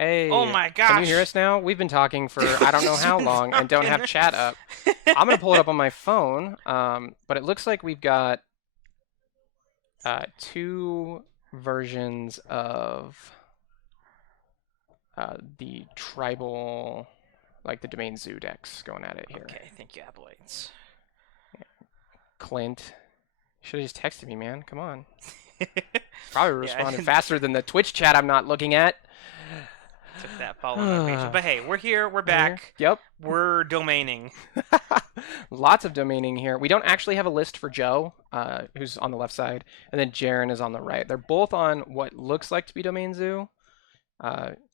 Oh Hey, my can you hear gosh! us now? We've been talking for I don't know He's how been long and don't have talking. chat up. I'm gonna pull it up on my phone, but it looks like we've got two versions of the tribal, like the domain zoo decks going at it here. Okay, thank you, Appleates. Clint, should have just texted me, man. Come on. Probably Yeah, I responded didn't faster than the Twitch chat I'm not looking at. took that follow notification. But hey, we're here. We're Here. back. Yep. We're domaining. Lots of domaining here. We don't actually have a list for Joe, who's on the left side, and then Jaryn is on the right. They're both on what looks like to be Domain Zoo.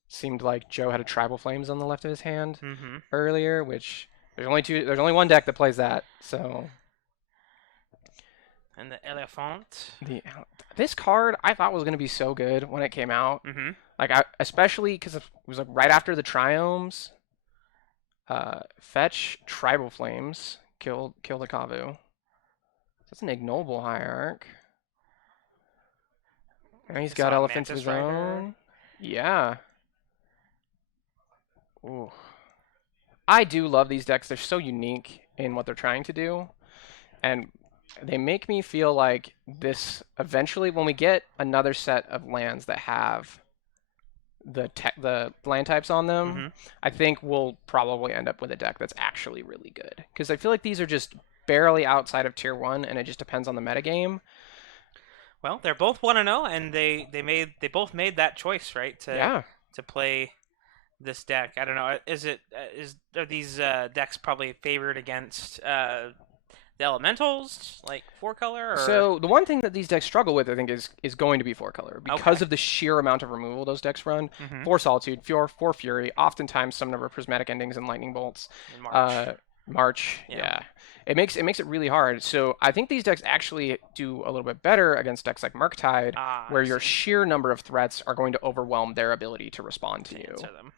Seemed like Joe had a Tribal Flames on the left of his hand Mm-hmm. earlier, which there's only one deck that plays that. So And the elephant. the this card I thought was going to be so good when it came out. Mm-hmm. Like especially because it was like right after the Triomes. Fetch Tribal Flames, kill the Kavu. That's an ignoble hierarch. And he's got elephants of his own. Yeah. Ooh. I do love these decks. They're so unique in what they're trying to do. And they make me feel like this eventually, when we get another set of lands that have the land types on them, Mm-hmm. I think we'll probably end up with a deck that's actually really good. Because I feel like these are just barely outside of tier 1, and it just depends on the metagame. Well, they're both 1-0, and they both made that choice, right? Yeah. To play this deck. I don't know. Are these decks probably favored against the elementals, like 4-color, or So the one thing that these decks struggle with, I think, is going to be 4-color because okay? of the sheer amount of removal those decks run. Mm-hmm. 4 Solitude, 4 Fury, oftentimes some number of Prismatic Endings and Lightning Bolts. In March. March, Yeah. It makes it really hard. So I think these decks actually do a little bit better against decks like Murktide, where I your see. sheer number of threats are going to overwhelm their ability to respond to you. Answer them.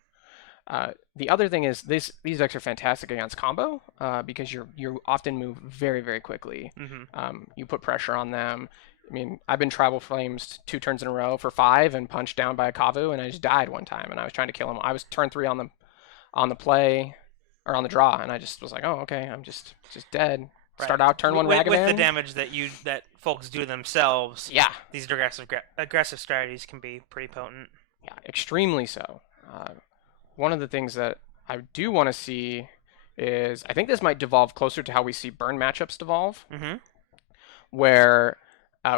The other thing is these decks are fantastic against combo because you often move very, very quickly. Mm-hmm. You put pressure on them. I mean, I've been Tribal Flames 2 turns in a row for 5 and punched down by a Kavu, and I just died one time, and I was trying to kill him. I was turn 3 on the play or on the draw, and I just was like, oh, okay, I'm just dead. Right. Start out turn 1 Ragavan. With the damage that folks do themselves. Yeah. These aggressive strategies can be pretty potent. Yeah, extremely so. One of the things that I do want to see is I think this might devolve closer to how we see burn matchups devolve, Mm-hmm. where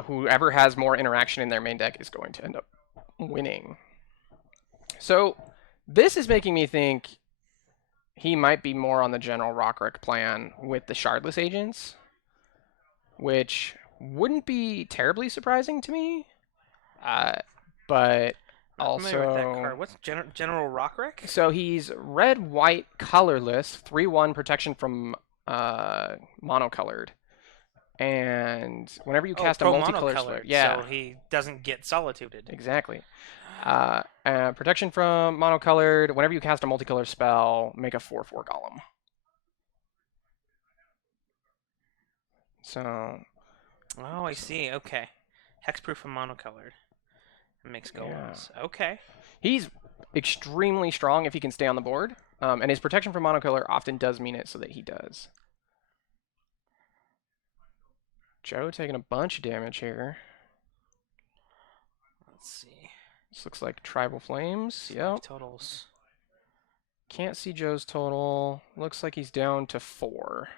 whoever has more interaction in their main deck is going to end up winning. So this is making me think he might be more on the general Rockrick plan with the Shardless agents, which wouldn't be terribly surprising to me, but Not familiar with that also card. What's General Rockrick? so he's red, white, colorless, 3/1 protection from monocolored. And whenever you cast a multicolor spell, yeah, So he doesn't get solituded. exactly. Protection from monocolored. Whenever you cast a multicolor spell, make a 4/4 golem. So. Oh, I see. Okay. Hexproof and monocolored. It makes golems. Yeah. Okay. He's extremely strong if he can stay on the board, and his protection from monocolor often does mean it so that he does. Joe taking a bunch of damage here. Let's see. This looks like Tribal Flames. Yep. Totals. Can't see Joe's total. Looks like he's down to 4.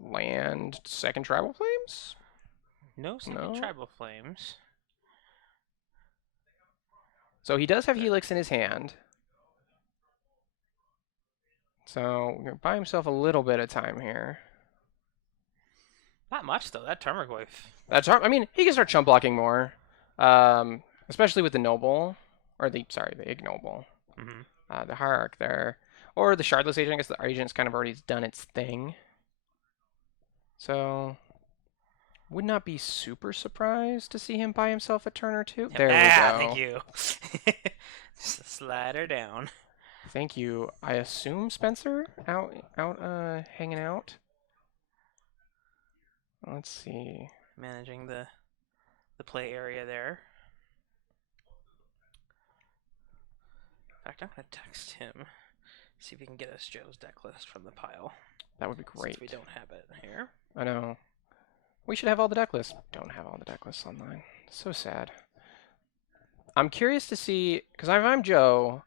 Land second Tribal Flames? No second Tribal Flames. So he does have Helix in his hand. So we're going to buy himself a little bit of time here. Not much, though. That Termaglyph. I mean, he can start chump blocking more. Especially with the Noble. Or the Ignoble. Mm-hmm. The Hierarch there. Or the Shardless Agent. I guess the agent's kind of already done its thing. So, would not be super surprised to see him buy himself a turn or two. There we go. Thank you. Just slide her down. Thank you. I assume Spencer out hanging out. Let's see. Managing the play area there. In fact, I'm gonna text him. See if he can get us Joe's deck list from the pile. That would be great. Since we don't have it here. I know. We should have all the deck lists. Don't have all the deck lists online. So sad. I'm curious to see, because if I'm Joe,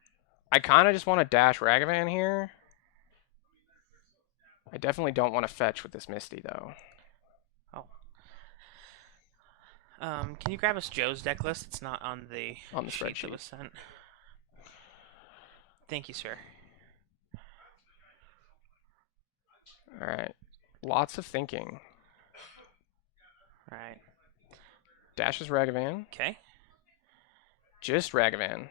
I kind of just want to dash Ragavan here. I definitely don't want to fetch with this Misty, though. Oh. Can you grab us Joe's deck list? It's not on the sheet spreadsheet that was sent. Thank you, sir. All right. Lots of thinking. All right. Dashes Ragavan. Okay. Just Ragavan.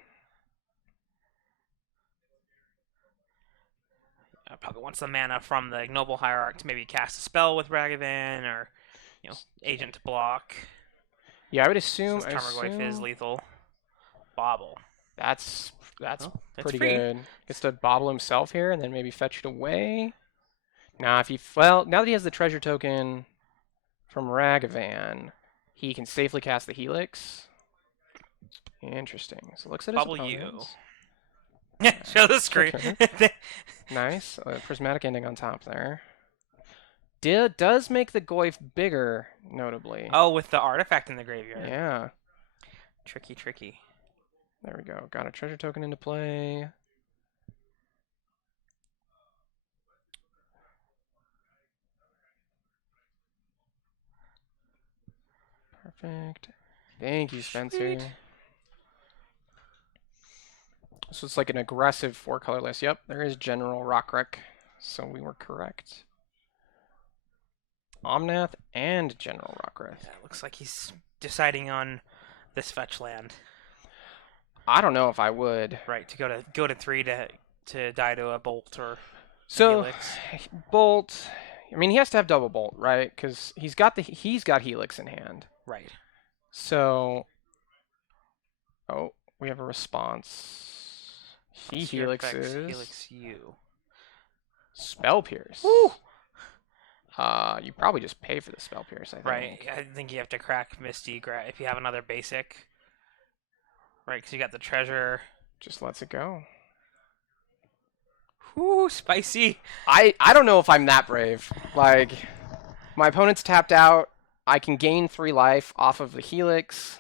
Probably wants the mana from the Ignoble Hierarch to maybe cast a spell with Ragavan, or agent to block. Yeah, I would assume. Since Tarmogoyf is lethal. Bobble. That's pretty free. good. Gets to bobble himself here, and then maybe fetch it away. Now, now that he has the treasure token from Ragavan, he can safely cast the Helix. Interesting. So looks at his Bubble opponents. you. Show the screen. Nice. Prismatic ending on top there. Does make the Goyf bigger, notably. Oh, with the artifact in the graveyard. Yeah. Tricky, tricky. There we go. Got a treasure token into play. Perfect. Thank you, Spencer. Sweet. So it's like an aggressive 4-color list. Yep, there is General Rockrek. So we were correct. Omnath and General Rockrek. Yeah, looks like he's deciding on this fetch land. I don't know if I would. Right, to go to 3 to die to a bolt or so Helix. Bolt. I mean, he has to have double bolt, right? Because he's got Helix in hand. Right. So, we have a response. He Helixes. Helix you. Spell Pierce. Woo! You probably just pay for the Spell Pierce, I think. Right. I think you have to crack Misty if you have another basic. Right, because you got the treasure. Just lets it go. Whoo, spicy. I don't know if I'm that brave. Like, my opponent's tapped out. I can gain 3 life off of the Helix.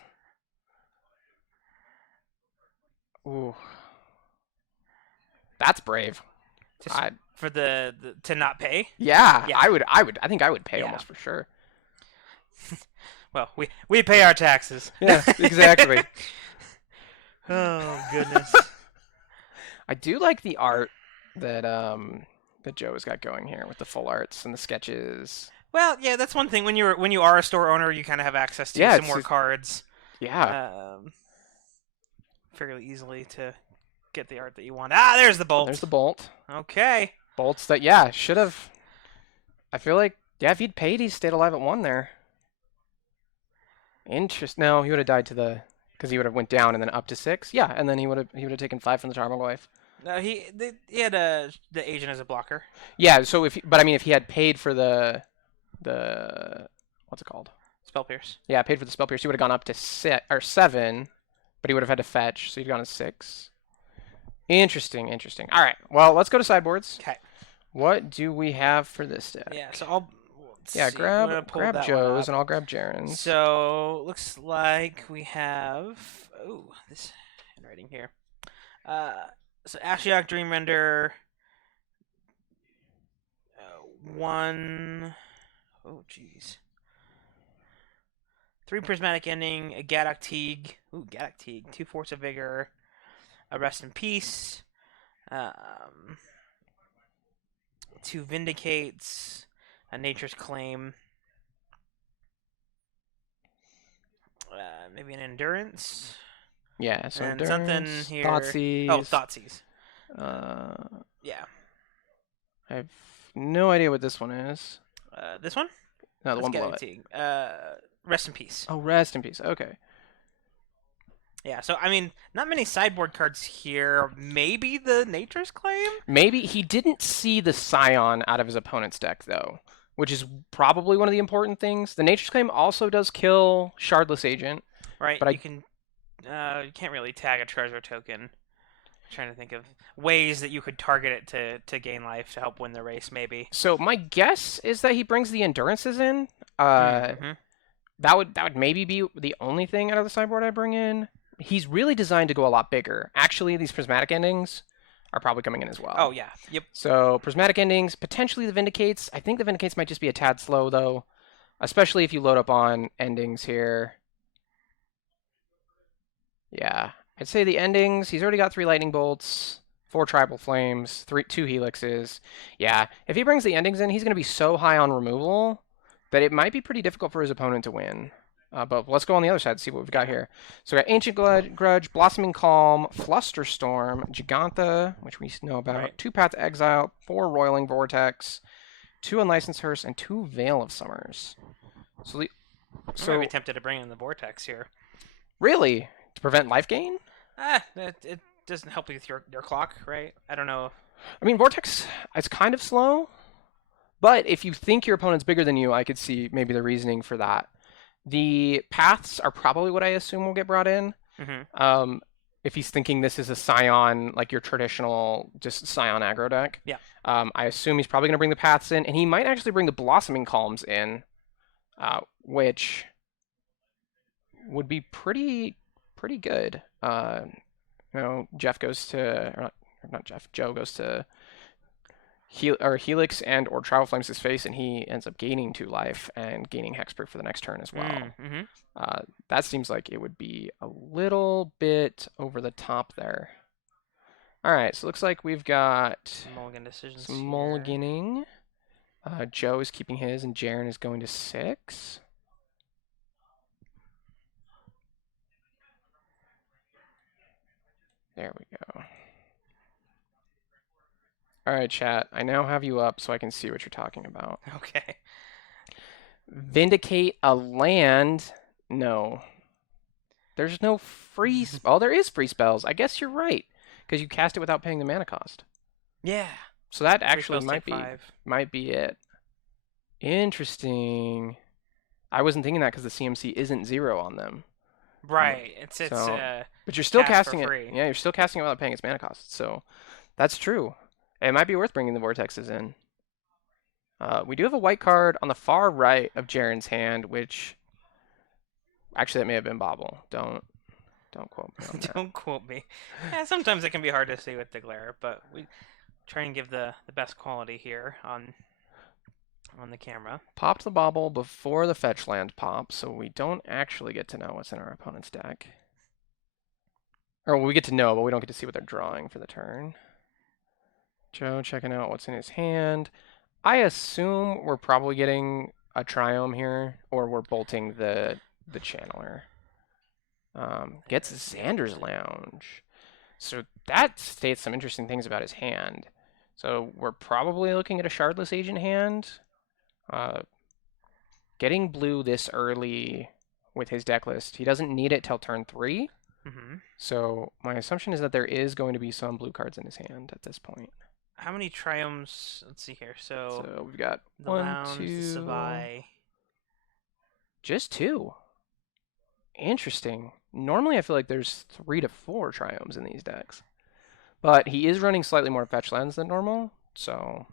Ooh. That's brave. Just for the to not pay? Yeah, Yeah. I think I would pay Yeah. almost for sure. Well, we pay our taxes. Yeah, exactly. Oh, goodness. I do like the art that Joe's got going here with the full arts and the sketches. Well, yeah, that's one thing. When you are a store owner, you kind of have access to some more cards. Yeah. Fairly easily to get the art that you want. Ah, there's the bolt. There's the bolt. Okay. Bolts that, should have. I feel like, if he'd paid, he stayed alive at 1 there. No, he would have died to the, because he would have went down and then up to 6. Yeah, and then he would have taken 5 from the Tarmogoyf. No, he had the agent as a blocker. Yeah, so if he had paid for the what's it called? Spell Pierce. Yeah, paid for the Spell Pierce, he would have gone up to 7, but he would have had to fetch, so he'd gone to 6. Interesting. All right, well, let's go to sideboards. Okay. What do we have for this deck? Yeah, so grab Joe's and I'll grab Jaryn's. So looks like we have this handwriting here. So Ashiok Dreamrender. 1. Oh jeez. 3 Prismatic Ending, a Gaddock Teague. Ooh, Gaddock Teague. 2 Force of Vigor, a Rest in Peace. 2 Vindicates, a Nature's Claim. Maybe an Endurance. Yeah, so and Endurance, something here. Thoughtseize. Oh, Thoughtseize. Yeah. I have no idea what this one is. This one? No, the That's one below Gaddock it. Teague. Rest in Peace. Oh, Rest in Peace. Okay. Yeah, so, I mean, not many sideboard cards here. Maybe the Nature's Claim? Maybe he didn't see the Scion out of his opponent's deck, though, which is probably one of the important things. The Nature's Claim also does kill Shardless Agent. Right, but you can't really tag a treasure token. Trying to think of ways that you could target it to gain life to help win the race, maybe. So my guess is that he brings the endurances in. Uh, Mm-hmm. that would maybe be the only thing out of the sideboard I bring in. He's really designed to go a lot bigger. Actually, these prismatic endings are probably coming in as Oh well. yeah. Yep. So prismatic endings, potentially the Vindicates. I think the Vindicates might just be a tad slow though, especially if you load up on endings here. Yeah, I'd say the endings. He's already got 3 lightning bolts, 4 tribal flames, 2 helixes. Yeah, if he brings the endings in, he's going to be so high on removal that it might be pretty difficult for his opponent to win. But let's go on the other side and see what we've got Yeah. here. So we got Ancient Grudge, Blossoming Calm, Flusterstorm, Gigantha, which we know about, Right. 2 Path to Exile, 4 Roiling Vortex, 2 Unlicensed Hearse, and 2 Veil of Summers. So the I might be so tempted to bring in the vortex here. really to prevent life gain. It doesn't help with your clock, right? I don't know. I mean, Vortex is kind of slow, but if you think your opponent's bigger than you, I could see maybe the reasoning for that. The paths are probably what I assume will get brought in. Mm-hmm. If he's thinking this is a Scion, like your traditional just Scion aggro deck, Yeah. I assume he's probably going to bring the paths in, and he might actually bring the Blossoming Calms in, which would be pretty good. Jeff goes to, or not Jeff, Joe goes to Helix and or Travel Flames his face, and he ends up gaining 2 life and gaining hexproof for the next turn as well. Mm-hmm. That seems like it would be a little bit over the top there. All right, so it looks like we've got Some mulligan decisions some here. mulliganing. Joe is keeping his, and Jaryn is going to 6. There we go. All right, chat. I now have you up so I can see what you're talking about. Okay. Vindicate a land? No. There's no free. Oh, there is free spells. I guess you're right, because you cast it without paying the mana cost. Yeah. So that Free actually spells might take be 5. might be it. Interesting. I wasn't thinking that because the CMC isn't 0 on them. Right. It's So, but you're still cast for casting it. free. Yeah, you're still casting it without paying its mana cost. So that's true. It might be worth bringing the vortexes in. We do have a white card on the far right of Jaryn's hand, which actually that may have been Bobble. Don't quote me on that. Don't quote me. Yeah, sometimes it can be hard to see with the glare, but we try and give the best quality here on the camera. Popped the Bobble before the fetch land pop, so we don't actually get to know what's in our opponent's deck. Or we get to know, but we don't get to see what they're drawing for the turn. Joe checking out what's in his hand. I assume we're probably getting a Triome here, or we're bolting the Channeler. Gets Xander's Lounge. So that states some interesting things about his hand. So we're probably looking at a Shardless Agent hand. Getting blue this early with his deck list, he doesn't need it till turn 3. Mm-hmm. So my assumption is that there is going to be some blue cards in his hand at this point. How many triomes? Let's see here. So we've got the 1, Lounge, 2, the Savai. just 2. Interesting. Normally I feel like there's 3 to 4 triomes in these decks. But he is running slightly more fetch lands than normal, so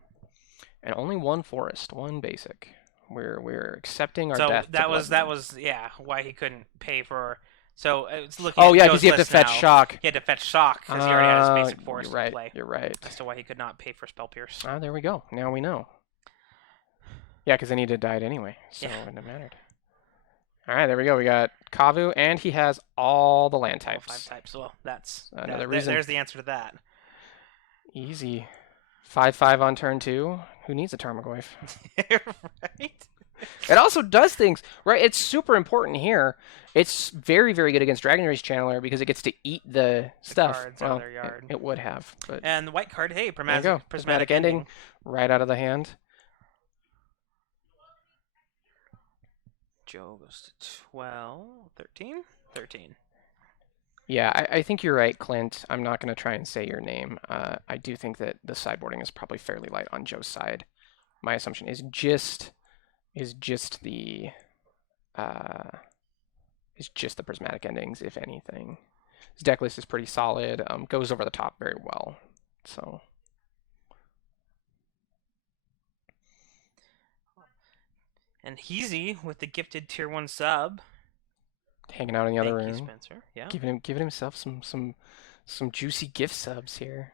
and only 1 forest, 1 basic. We're accepting our death. That to was why he couldn't pay for. So it's looking. Oh at yeah, Joe's because you have to list fetch now. shock. He had to fetch shock because he already had his basic forest You're right. to play. You're right. As to why he could not pay for Spell Pierce. Ah, there we go. Now we know. Yeah, because then he'd have died anyway, so Yeah. it wouldn't have mattered. All right, there we go. We got Kavu, and he has all the land types. All 5 types. Well, that's Another reason. There's the answer to that. Easy. 5/5 on turn 2. Who needs a Tarmogoyf? Right. It also does things, right? It's super important here. It's very, very good against Dragon Race Channeler because it gets to eat the stuff. Cards out of their yard. It would have, but And the white card, hey, there you go. Prismatic ending right out of the hand. Joe goes to 12, 13? 13. Yeah, I think you're right, Clint. I'm not going to try and say your name. I do think that the sideboarding is probably fairly light on Joe's side. My assumption is just the prismatic endings, if anything. His deck list is pretty solid. Goes over the top very well. So And Heezy with the gifted tier 1 sub. hanging out in the other Thank you, room, Spencer. Yeah. giving himself some juicy gift subs here.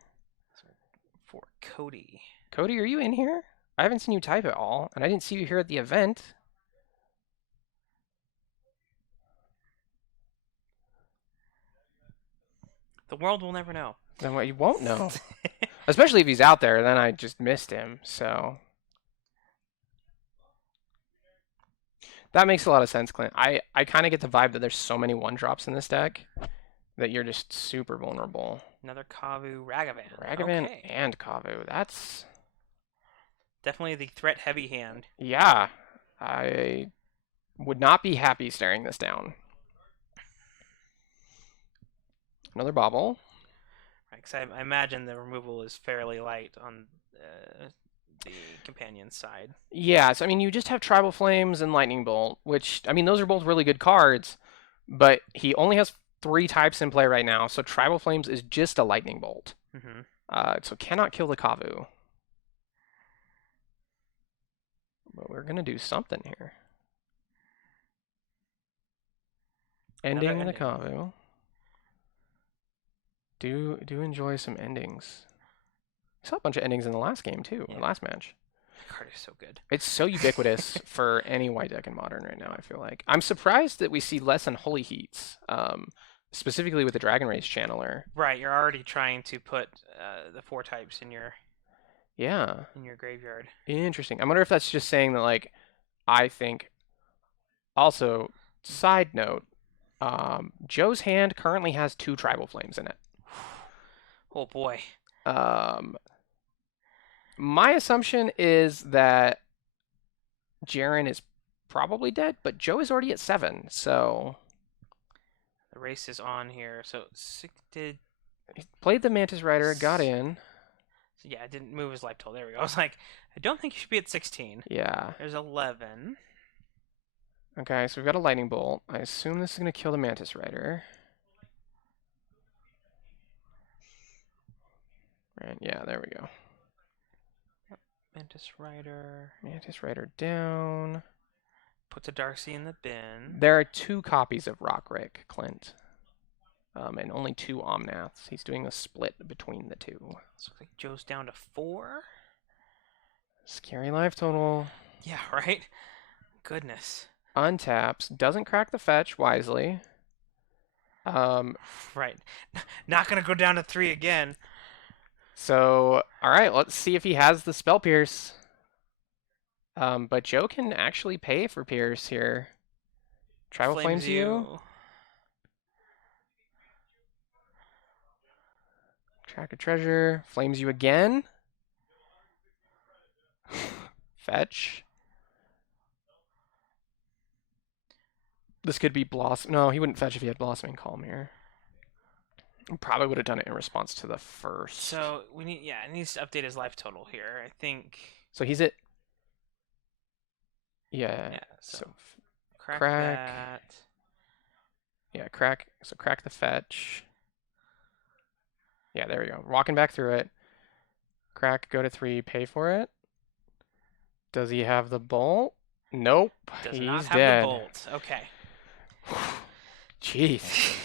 For Cody. Cody, are you in here? I haven't seen you type at all, and I didn't see you here at the event. The world will never know. Then what you won't know. Especially if he's out there, then I just missed him, so. That makes a lot of sense, Clint. I kind of get the vibe that there's so many one-drops in this deck that you're just super vulnerable. Another Kavu Ragavan. Ragavan Okay. and Kavu, that's... Definitely the threat-heavy hand. Yeah, I would not be happy staring this down. Another bobble. Right, 'cause I imagine the removal is fairly light on the companion side. Yeah, so I mean, you just have Tribal Flames and Lightning Bolt, which, I mean, those are both really good cards, but he only has 3 types in play right now, so Tribal Flames is just a Lightning Bolt. So cannot kill the Kavu. But we're going to do something here. Ending the Kavu. Do enjoy some endings. We saw a bunch of endings in the last game, too, Yeah. the last match. The card is so good. It's so ubiquitous for any white deck in Modern right now, I feel like. I'm surprised that we see less on Holy Heats, specifically with the Dragon Race Channeler. Right, you're already trying to put the 4 types in your graveyard. Interesting. I wonder if that's just saying that, like, I think... Also, side note, Joe's hand currently has 2 Tribal Flames in it. Oh boy. My assumption is that Jaryn is probably dead, but Joe is already at 7, so... The race is on here. So, he played the Mantis Rider, got in. Yeah, it didn't move his life total. There we go. I was like, I don't think you should be at 16. Yeah. There's 11. Okay, so we've got a Lightning Bolt. I assume this is going to kill the Mantis Rider. Right, yeah, there we go. Mantis Rider. Mantis Rider down. Puts a Darcy in the bin. There are 2 copies of Rockrick, Clint. And only 2 Omnaths. He's doing a split between the 2. Looks like Joe's down to 4. Scary life total. Yeah, right? Goodness. Untaps. Doesn't crack the fetch wisely. Right. Not going to go down to 3 again. So, alright, let's see if he has the Spell Pierce. But Joe can actually pay for Pierce here. Tribal Flames you. Track a treasure. Flames you again. Fetch. This could be Blossom. No, he wouldn't fetch if he had Blossoming Calm here. Probably would have done it in response to the first. So we need, yeah, it needs to update his life total here. I think. So he's at. Yeah. Yeah. So crack that. Yeah, crack. So crack the fetch. Yeah, there we go. Walking back through it. Crack, go to 3, pay for it. Does he have the bolt? Nope. Does He's not have dead. the bolt. Okay. Jeez.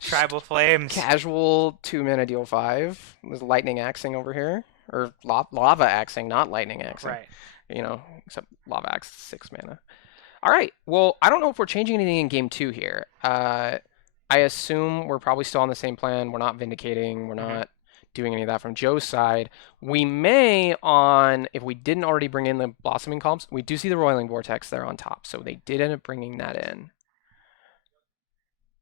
Tribal Flames. Casual 2-mana deal 5. There's lightning axing over here. Or lava axing, not lightning axing. Right. You know, except lava axe 6 mana. All right. Well, I don't know if we're changing anything in game 2 here. I assume we're probably still on the same plan. We're not vindicating. We're not doing any of that from Joe's side. We may if we didn't already bring in the Blossoming Calms, we do see the Roiling Vortex there on top. So they did end up bringing that in.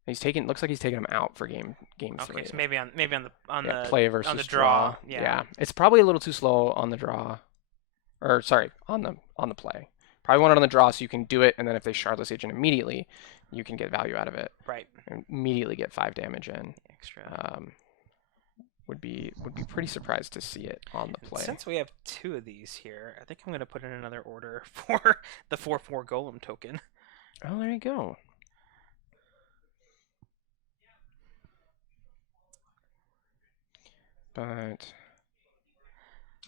Looks like he's taking him out for game 3. Okay, so maybe on the play versus on the draw. Yeah. It's probably a little too slow on the draw. Or sorry, on the play. Probably want it on the draw so you can do it, and then if they Shardless Agent immediately, you can get value out of it. Right. And immediately get 5 damage in. Extra. Would be pretty surprised to see it on the play. Since we have 2 of these here, I think I'm going to put in another order for the 4/4 Golem token. Oh, there you go. but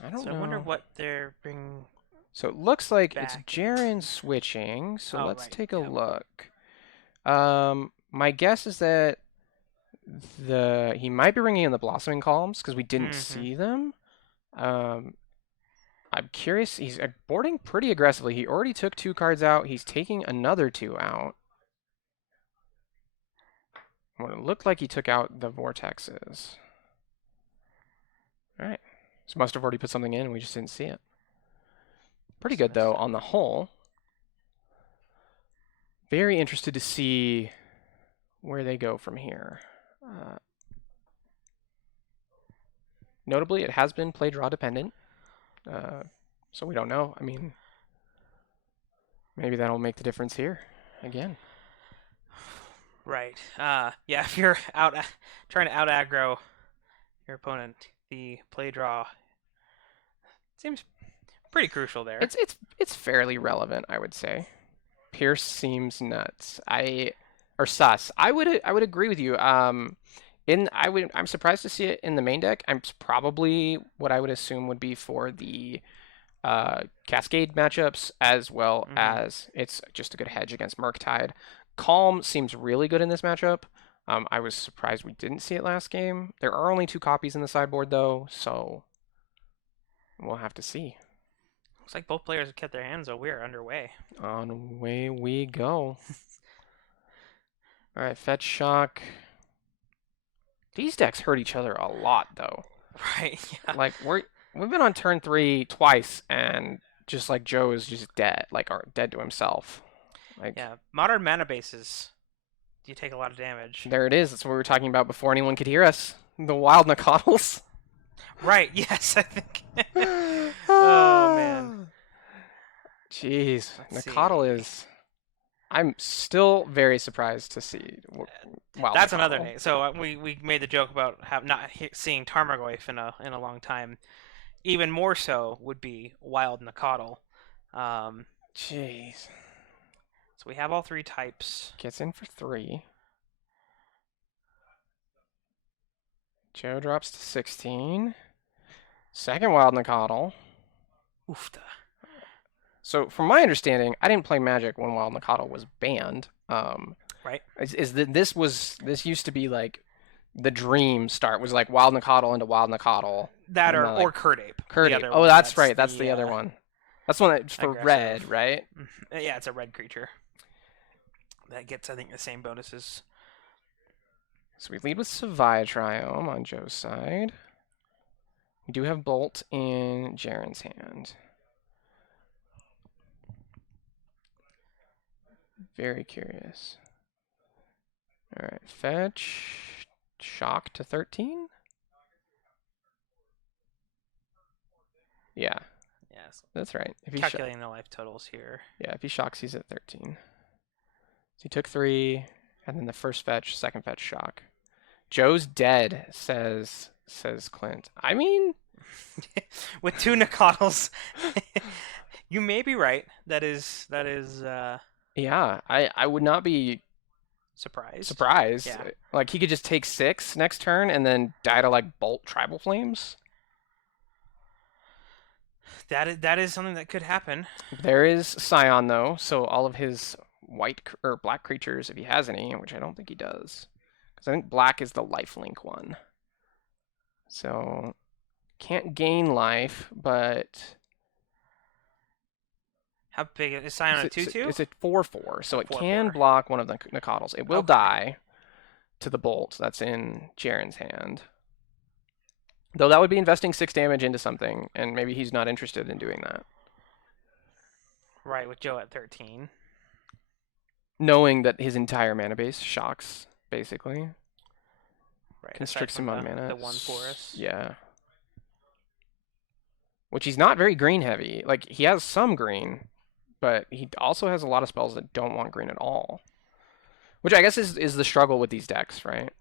I don't So I wonder know. what they're bringing So it looks like it's back. Jaryn switching. So Oh, let's right. take a Yep. look. My guess is that he might be bringing in the blossoming columns because we didn't Mm-hmm. see them. Um, I'm curious. He's boarding pretty aggressively. He already took 2 cards out. He's taking another 2 out. What it looked like he took out the vortexes. All right. So must have already put something in and we just didn't see it. Pretty good though on the whole. Very interested to see where they go from here. Notably, it has been play draw dependent. So we don't know. I mean, maybe that'll make the difference here again. Right. Yeah, if you're out trying to out aggro your opponent, the play draw seems pretty crucial there. It's fairly relevant, I would say. Pierce seems nuts. Or sus. I would agree with you. I'm surprised to see it in the main deck. I'm probably what I would assume would be for the Cascade matchups, as well Mm-hmm. as it's just a good hedge against Murktide. Calm seems really good in this matchup. I was surprised we didn't see it last game. There are only 2 copies in the sideboard though, so we'll have to see. Looks like both players have kept their hands, so we're underway. On way we go. All right, fetch shock. These decks hurt each other a lot though. Right. Yeah. Like we've been on turn 3 twice, and just like Joe is just dead, like are dead to himself. Like Yeah. Modern mana bases, you take a lot of damage. there it is. That's what we were talking about before anyone could hear us. The wild Nacottles. Right. Yes, I think. Oh man. Jeez, Let's Nacottle see. is. I'm still very surprised to see wild That's another Nacottle. name. So we made the joke about not seeing Tarmogoyf in a long time. Even more so would be Wild Nacatl. Um, Jeez, so we have all 3 types. gets in for 3. Joe drops to 16. Second wild Nacottle. Oofta. So, from my understanding, I didn't play Magic when Wild Nacatl was banned. Right. Is that this used to be like the dream start was like Wild Nacatl into Wild Nacatl, That and then like or Curdape, the Curdy. other Oh, one. that's That's right. That's the the other one. That's the one that's for red, aggressive. right? Yeah, it's a red creature that gets I think the same bonuses. So we lead with Savia Triome on Joe's side. We do have Bolt in Jaryn's hand. Very curious. All right, fetch, shock to 13. Yeah, Yes. that's right. If he Calculating the life totals here. yeah, if he shocks, he's at 13. So he took 3, and then the first fetch, second fetch, shock. Joe's dead, says Clint. I mean, With 2 Nacatls, you may be right. That is yeah, I would not be surprised. surprised. Yeah. Like he could just take 6 next turn and then die to like Bolt Tribal Flames. That is something that could happen. There is Scion though, so all of his white or black creatures, if he has any, which I don't think he does, because I think black is the lifelink one. So can't gain life, but How big is Scion a 2/2? it's a 4/4, so it 4/4. can block one of the Nacottles. It will Okay. die to the Bolt that's in Jaryn's hand. Though that would be investing 6 damage into something, and maybe he's not interested in doing that. Right, with Joe at 13. Knowing that his entire mana base shocks, basically. Right, aside Constricts him from on mana. the one forest. Yeah. Which he's not very green heavy. Like, he has some green, but he also has a lot of spells that don't want green at all. Which I guess is the struggle with these decks, right?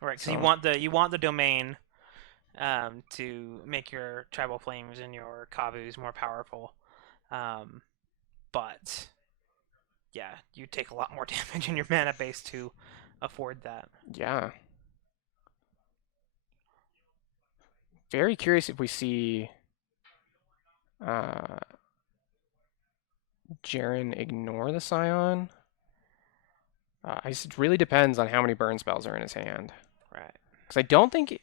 Right, because So, you want the domain to make your tribal flames and your kavus more powerful. But yeah, you take a lot more damage in your mana base to afford that. yeah. very curious if we see Jaryn ignore the Scion. It really depends on how many burn spells are in his hand. Right. Because I don't think...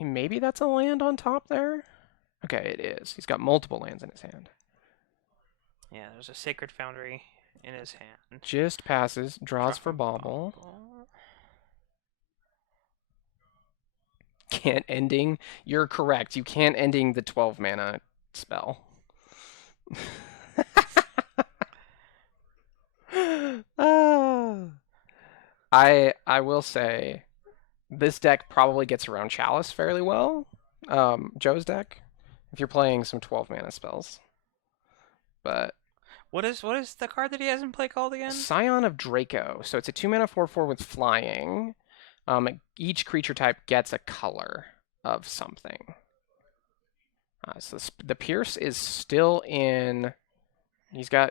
Maybe that's a land on top there? Okay, it is. He's got multiple lands in his hand. Yeah, there's a Sacred Foundry in his hand. Just passes, draws for bauble. Can't ending. You're correct. You can't ending the 12 mana spell. I will say this deck probably gets around Chalice fairly well. Joe's deck, if you're playing some 12 mana spells. But what is the card that he hasn't played called again? Scion of Draco. So it's a 2 mana 4/4 with flying. Each creature type gets a color of something. So the Pierce is still in.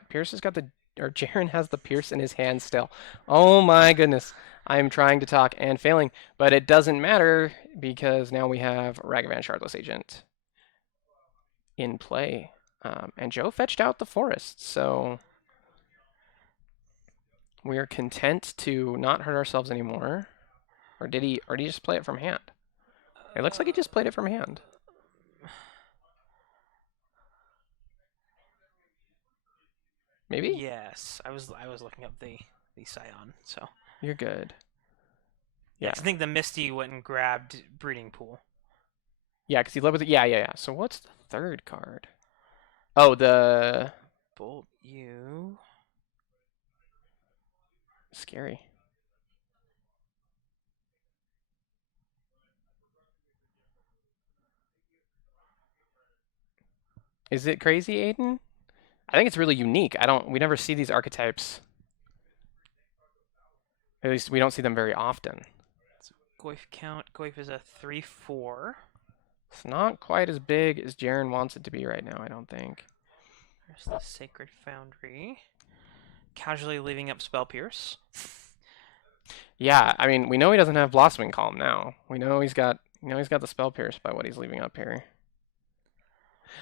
Pierce has got the, or Jaryn has the Pierce in his hand still. Oh my goodness. I'm trying to talk and failing, but it doesn't matter because now we have Ragavan Shardless Agent in play. And Joe fetched out the forest, so we are content to not hurt ourselves anymore. Or did he just play it from hand? It looks like he just played it from hand. Maybe? Yes. I was looking up the Scion, so. You're good. Yeah. I think the Misty went and grabbed Breeding Pool. Yeah, because he led with it. Yeah. So what's the third card? Oh, the Bolt you. Scary. Is it crazy, Aiden? I think it's really unique. We never see these archetypes. At least we don't see them very often. So Goyf count. Goyf is a 3/4. It's not quite as big as Jaryn wants it to be right now, I don't think. There's the Sacred Foundry. Casually leaving up Spell Pierce. Yeah, I mean, we know he doesn't have Blossoming Calm now. We know he's got the Spell Pierce by what he's leaving up here.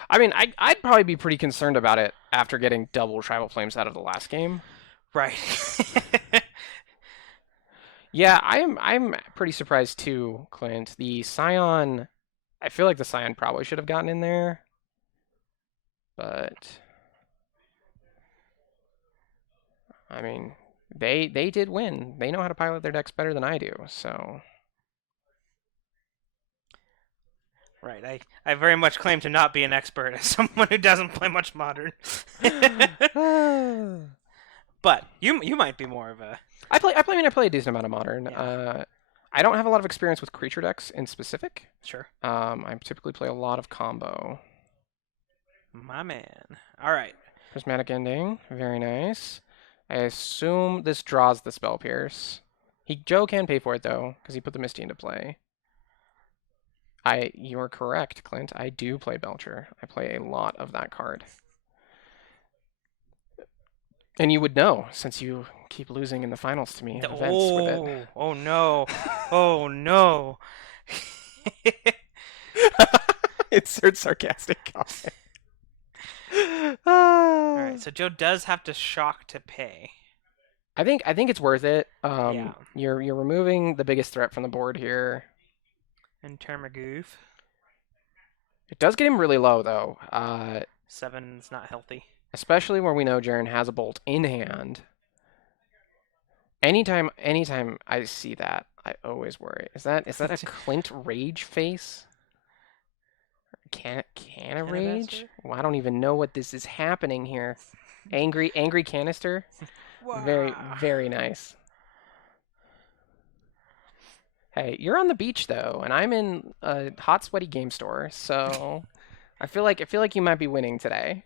I mean, I'd probably be pretty concerned about it after getting double Tribal Flames out of the last game. Right. Yeah, I'm pretty surprised too, Clint. The Scion, I feel like the Scion probably should have gotten in there, but I mean, they did win. They know how to pilot their decks better than I do, so. Right. I very much claim to not be an expert as someone who doesn't play much Modern. But you might be more of a. I play a decent amount of Modern. Yeah. I don't have a lot of experience with creature decks in specific. Sure. I typically play a lot of combo. My man. All right. Prismatic Ending, very nice. I assume this draws the Spell Pierce. Joe can pay for it though, because he put the Misty into play. You're correct, Clint. I do play Belcher. I play a lot of that card. And you would know, since you keep losing in the finals to me events with it. Oh no. Oh no. Insert sarcastic comment. Alright, so Joe does have to shock to pay. I think it's worth it. Yeah. You're removing the biggest threat from the board here. And Termagoof. It does get him really low though. 7's not healthy. Especially where we know Jaryn has a bolt in hand. Anytime I see that, I always worry. Is that a Clint Rage face? Can a Rage? Well, I don't even know what this is happening here. Angry Canister. Wow. Very, very nice. Hey, you're on the beach though, and I'm in a hot, sweaty game store, so I feel like you might be winning today.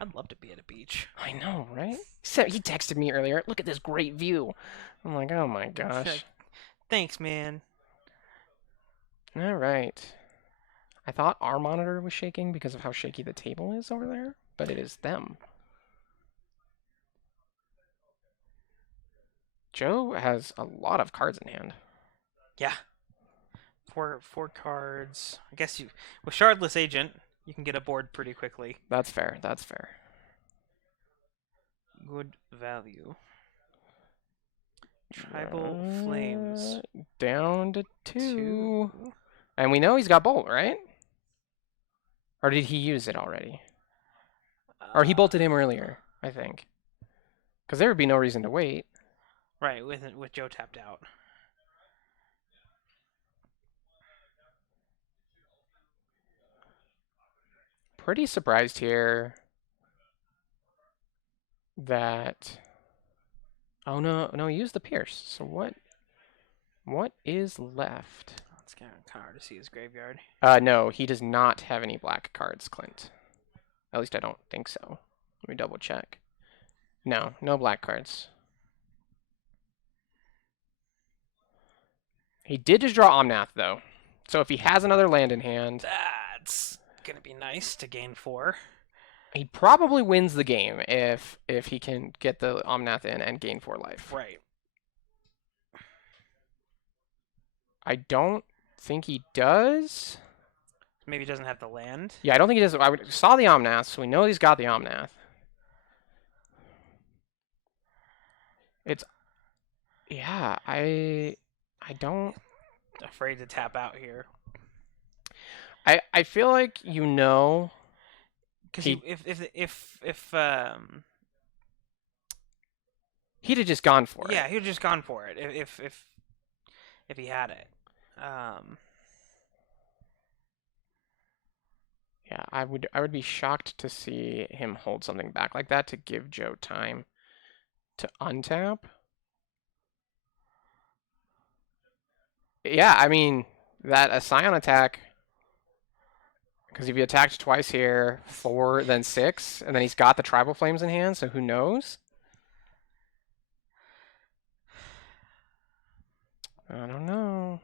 I'd love to be at a beach. I know, right? He texted me earlier. Look at this great view. I'm like, oh my gosh. Thanks, man. All right. I thought our monitor was shaking because of how shaky the table is over there, but it is them. Joe has a lot of cards in hand. Yeah. Four cards. I guess you with Shardless Agent, you can get a board pretty quickly. That's fair. That's fair. Good value. Tribal Flames. Down to 2. 2. And we know he's got Bolt, right? Or did he use it already? Or he bolted him earlier, I think. Because there would be no reason to wait. Right, with Joe tapped out. Pretty surprised here that... Oh, no, he used the Pierce. So what is left? It's kind of hard to see his graveyard. No, he does not have any black cards, Clint. At least I don't think so. Let me double check. No, no black cards. He did just draw Omnath, though. So if he has another land in hand... That's going to be nice to gain 4. He probably wins the game if he can get the Omnath in and gain 4 life. Right. I don't think he does. Maybe he doesn't have the land. Yeah, I don't think he does. Saw the Omnath, so we know he's got the Omnath. It's... Yeah, I don't... Afraid to tap out here. I feel like you know... Because if he'd have just gone for it. Yeah, he'd have just gone for it if he had it. Yeah, I would be shocked to see him hold something back like that to give Joe time to untap. Yeah, I mean that a Scion attack. Because if he attacked twice here, 4, then 6, and then he's got the Tribal Flames in hand, so who knows? I don't know.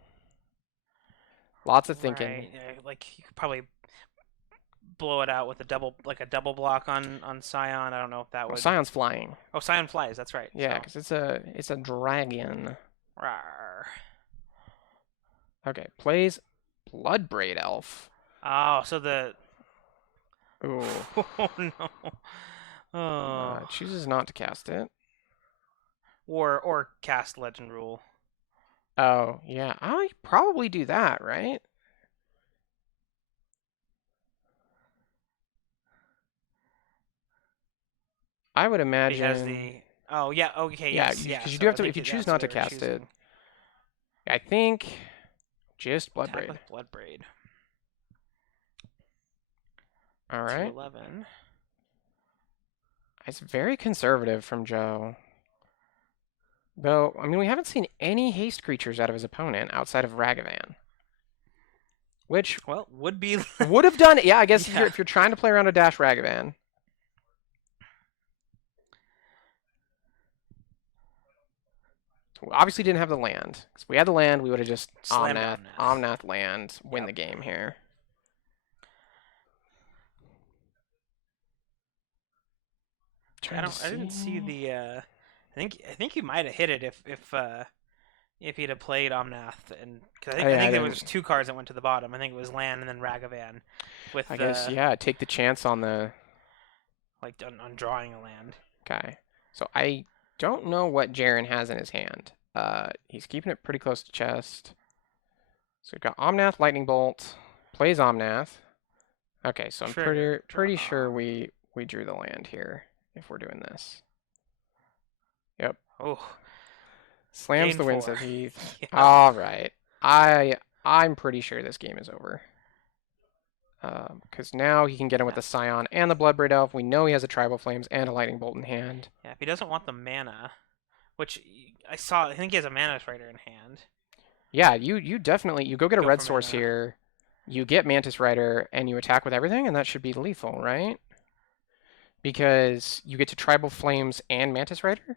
Lots of thinking. Right. Yeah, like you could probably blow it out with a double block on Scion. I don't know if that would. Scion's flying. Oh, Scion flies. That's right. Yeah, because it's a dragon. Rawr. Okay, plays Bloodbraid Elf. Oh, so the. Ooh. Oh no. Oh. Chooses not to cast it. Or cast Legend Rule. Oh, yeah. I probably do that, right? I would imagine... He has the... Oh, yeah, okay, yeah, yes. because you so do have I to... think If you that choose that's not what to they were cast it... choosing. I think... Just Attack Bloodbraid. with Bloodbraid. Alright. 11. It's very conservative from Joe. Though, I mean, we haven't seen any haste creatures out of his opponent outside of Ragavan. Which... Well, would be... would have done it. Yeah, I guess Yeah. if you're trying to play around a dash Ragavan. We obviously didn't have the land. If we had the land, we would have just Slammed Omnath land, win Yep. the game here. I didn't see the... I think you might have hit it if he'd have played Omnath, and cause I think there was 2 cards that went to the bottom. I think it was land and then Ragavan, with I guess yeah, take the chance on the on drawing a land. Okay, so I don't know what Jaryn has in his hand. He's keeping it pretty close to chest. So we've got Omnath, Lightning Bolt, plays Omnath. Okay, so I'm pretty sure we drew the land here if we're doing this. Yep. Oh. Slams Gain the win, 4. says Heath. Yeah. All right. I'm pretty sure this game is over. Because now he can get him with the Scion and the Bloodbraid Elf. We know he has a Tribal Flames and a Lightning Bolt in hand. Yeah, if he doesn't want the mana, which I think he has a Mana Strider in hand. Yeah, you definitely you go get a Go red for source mana. here. You get Mantis Rider and you attack with everything, and that should be lethal, right? Because you get to Tribal Flames and Mantis Rider.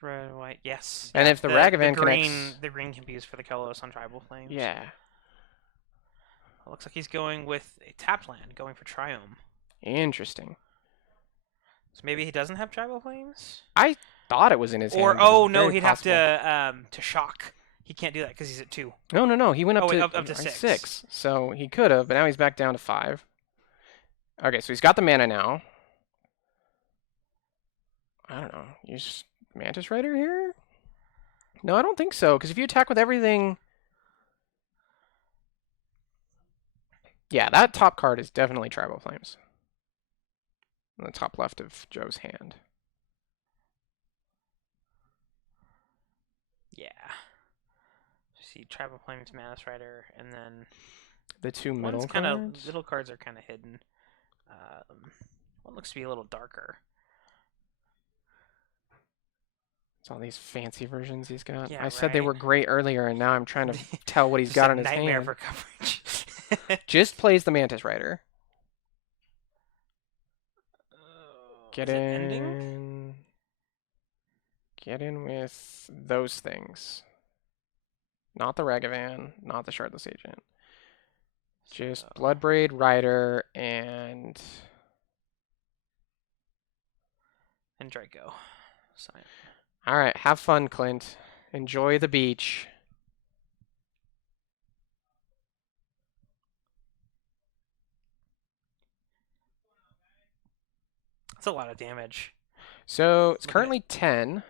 Red, white, yes. And Yeah, if the Ragavan green, the green can be used for the Kelos on Tribal Flames. Yeah. It looks like he's going with a tapped land, going for Triome. Interesting. So maybe he doesn't have Tribal Flames? I thought it was in his hand. Or but it's oh no, very he'd possible. have to shock. He can't do that because he's at 2. No. He went up to up to 6. 6. So he could have, but now he's back down to 5. Okay, so he's got the mana now. I don't know. Use Mantis Rider here? No, I don't think so, because if you attack with everything... Yeah, that top card is definitely Tribal Flames. On the top left of Joe's hand. Yeah. See, Tribal Flames, Mantis Rider, and then... The 2 middle cards? Middle cards are kind of hidden. One looks to be a little darker. It's all these fancy versions he's got. Yeah, I said they were great earlier, and now I'm trying to tell what he's got on his hand. Nightmare for coverage. Just plays the Mantis Rider. Get in. Ending? Get in with those things. Not the Ragavan, not the Shardless Agent. Just Bloodbraid, Rider, and Draco. All right, have fun, Clint. Enjoy the beach. That's a lot of damage. So it's currently 10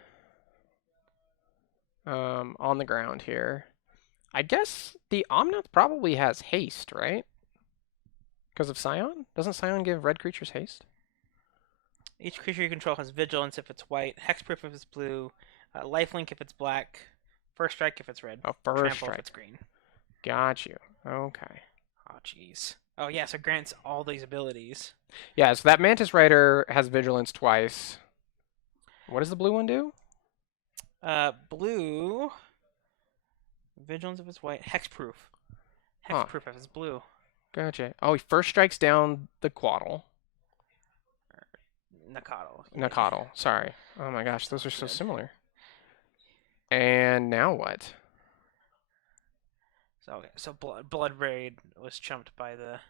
on the ground here. I guess the Omnath probably has haste, right? Because of Scion? Doesn't Scion give red creatures haste? Each creature you control has Vigilance if it's white, Hexproof if it's blue, Lifelink if it's black, First Strike if it's red, Trample if it's green. Got you. Okay. Oh, jeez. Oh, yeah, so it grants all these abilities. Yeah, so that Mantis Rider has Vigilance twice. What does the blue one do? Blue... Vigilance if it's white. Hexproof. Hexproof if it's blue. Gotcha. Oh, he first strikes down the Quaddle. Nacatl. Sorry. Oh my gosh, those are so similar. And now what? So Bloodbraid was chumped by the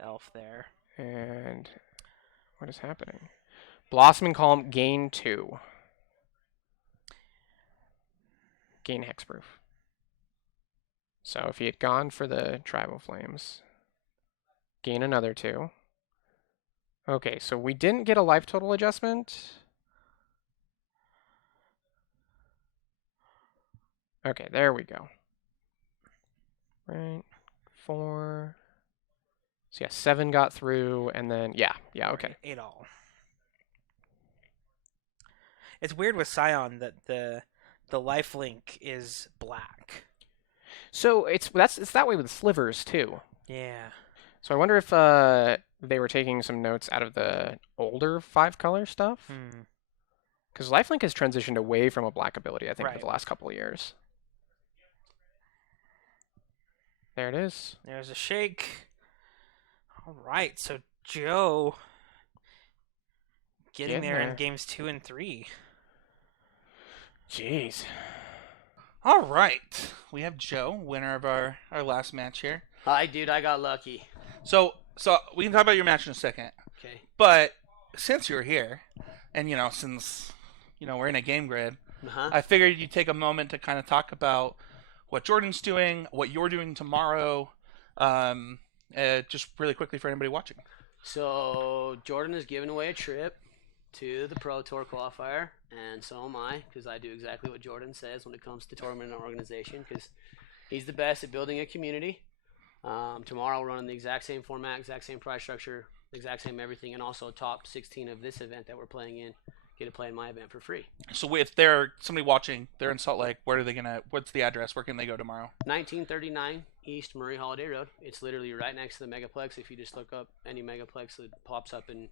elf there. And what is happening? Blossoming Column, gain 2. Gain Hexproof. So if he had gone for the Tribal Flames, gain another 2. Okay, so we didn't get a life total adjustment. Okay, there we go. Right, 4. So yeah, 7 got through, and then, yeah, okay. 8 all. It's weird with Scion that the lifelink is black. So it's that way with Slivers, too. Yeah. So I wonder if they were taking some notes out of the older 5-color stuff. Because Lifelink has transitioned away from a black ability, I think, for the last couple of years. There it is. There's a shake. All right, so Joe getting there in games 2 and 3. Jeez. All right. We have Joe, winner of our last match here. Hi, dude. I got lucky. So we can talk about your match in a second. Okay. But since you're here, and, since, we're in a game grid, I figured you'd take a moment to kind of talk about what Jordan's doing, what you're doing tomorrow, just really quickly for anybody watching. So Jordan is giving away a trip to the Pro Tour qualifier, and so am I, because I do exactly what Jordan says when it comes to tournament and organization, because he's the best at building a community. Tomorrow we're running the exact same format, exact same price structure, exact same everything, and also top 16 of this event that we're playing in get to play in my event for free. So if they're somebody watching, they're in Salt Lake, what's the address? Where can they go tomorrow? 1939 East Murray Holiday Road. It's literally right next to the Megaplex. If you just look up any Megaplex that pops up in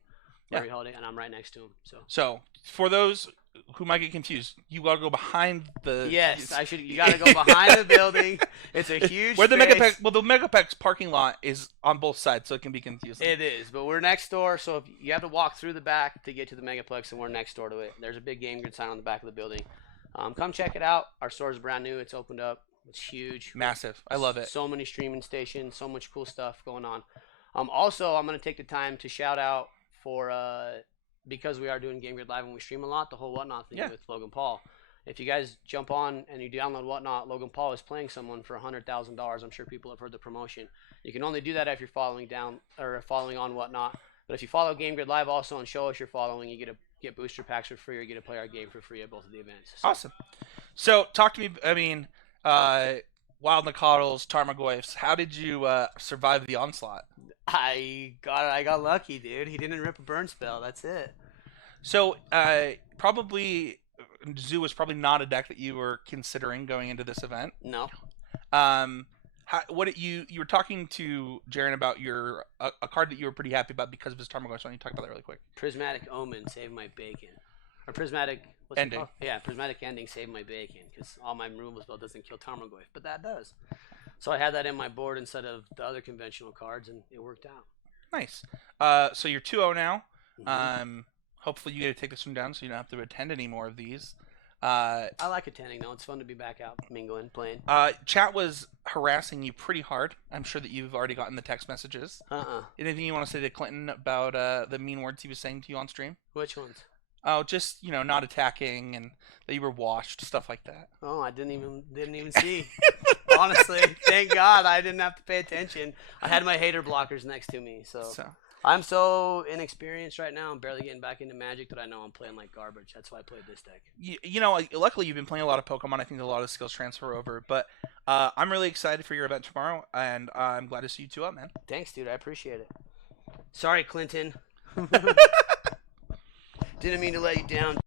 Murray Holiday, and I'm right next to him. So for those who might get confused, you got to go behind the. Yes, you got to go behind the building. It's a huge. Where the Megaplex? Well, the Megaplex parking lot is on both sides, so it can be confusing. It is, but we're next door, so if you have to walk through the back to get to the Megaplex, and we're next door to it. There's a big game grid sign on the back of the building. Come check it out. Our store is brand new. It's opened up. It's huge. Massive. I love it. So many streaming stations. So much cool stuff going on. Also, I'm going to take the time to shout out for because we are doing Game Grid Live and we stream a lot, the whole Whatnot thing with Logan Paul. if you guys jump on and you download Whatnot, Logan Paul is playing someone for $100,000. I'm sure people have heard the promotion. You can only do that if you're following on Whatnot. But if you follow Game Grid Live also and show us you're following, you get booster packs for free or get to play our game for free at both of the events. So. Awesome. So talk to me. I mean, Wild Nacatls, Tarmogoyfs. How did you survive the onslaught? I got lucky, dude. He didn't rip a burn spell. That's it. So probably Zoo was probably not a deck that you were considering going into this event. No. You were talking to Jaryn about your a card that you were pretty happy about because of his Tarmogoyf. So why don't you talk about that really quick? Prismatic Omen saved my bacon. Or Prismatic Ending. Yeah, Prismatic Ending saved my bacon because all my removal spell doesn't kill Tarmogoyf, but that does. So I had that in my board instead of the other conventional cards, and it worked out. Nice. So you're 2-0 now. Mm-hmm. Hopefully you get to take this one down so you don't have to attend any more of these. I like attending, though. It's fun to be back out, mingling, playing. Chat was harassing you pretty hard. I'm sure that you've already gotten the text messages. Anything you want to say to Clinton about the mean words he was saying to you on stream? Which ones? Oh, just, not attacking and that you were washed, stuff like that. Oh, I didn't even see. Honestly, thank God I didn't have to pay attention. I had my hater blockers next to me, so. I'm so inexperienced right now. I'm barely getting back into Magic that I know I'm playing like garbage. That's why I played this deck. Luckily you've been playing a lot of Pokemon. I think a lot of skills transfer over. But I'm really excited for your event tomorrow, and I'm glad to see you 2 up, man. Thanks, dude. I appreciate it. Sorry, Clinton. Didn't mean to let you down.